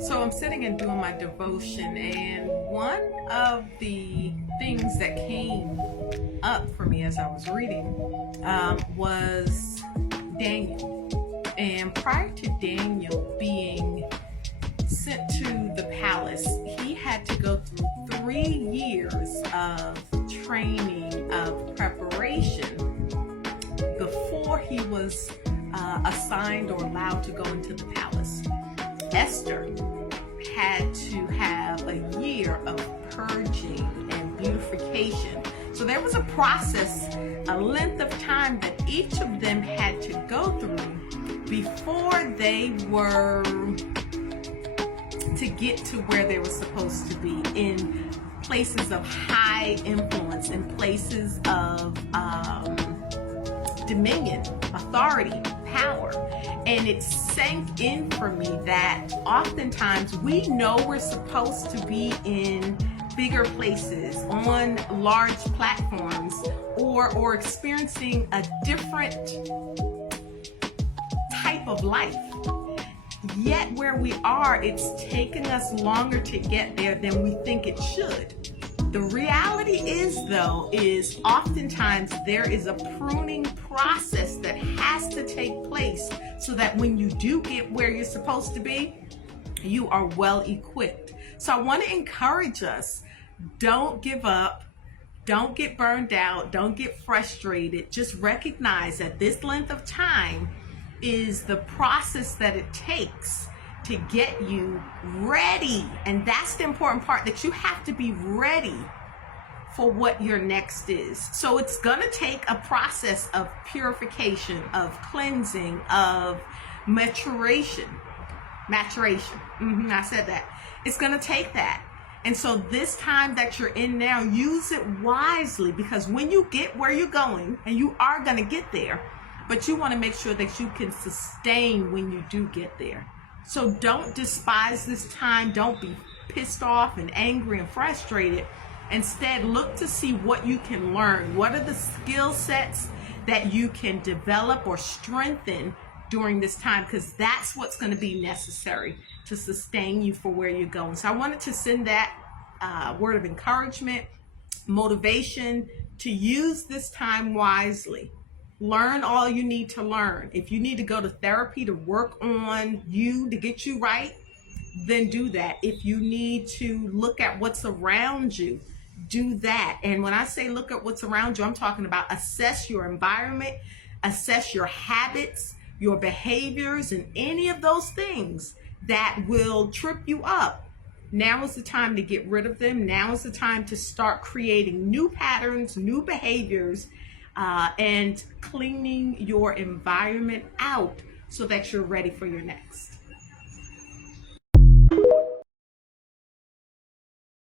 So I'm sitting and doing my devotion, and one of the things that came up for me as I was reading was Daniel. And prior to Daniel being sent to the palace, he had to go through 3 years of training, of preparation before he was assigned or allowed to go into the palace. Esther had to have a year of purging and beautification. So there was a process, a length of time that each of them had to go through before they were to get to where they were supposed to be, in places of high influence, in places of dominion, authority, power. And it sank in for me that oftentimes we know we're supposed to be in bigger places, on large platforms, or experiencing a different type of life. Yet where we are, it's taking us longer to get there than we think it should. The reality is, though, is oftentimes there is a pruning process that has to take place so that when you do get where you're supposed to be, you are well equipped. So I want to encourage us, don't give up, don't get burned out, don't get frustrated. Just recognize that this length of time is the process that it takes to get you ready. And that's the important part, that you have to be ready for what your next is. So it's going to take a process of purification, of cleansing, of maturation. I said that. It's going to take that. And so this time that you're in now, use it wisely, because when you get where you're going, and you are going to get there, but you want to make sure that you can sustain when you do get there. So don't despise this time. Don't be pissed off and angry and frustrated. Instead, look to see what you can learn. What are the skill sets that you can develop or strengthen during this time? Because that's what's going to be necessary to sustain you for where you're going. So I wanted to send that word of encouragement, motivation, to use this time wisely. Learn all you need to learn. If you need to go to therapy to work on you, to get you right, then do that. If you need to look at what's around you, do that. And when I say look at what's around you, I'm talking about assess your environment, assess your habits, your behaviors, and any of those things that will trip you up. Now is the time to get rid of them. Now is the time to start creating new patterns, new behaviors, and cleaning your environment out so that you're ready for your next.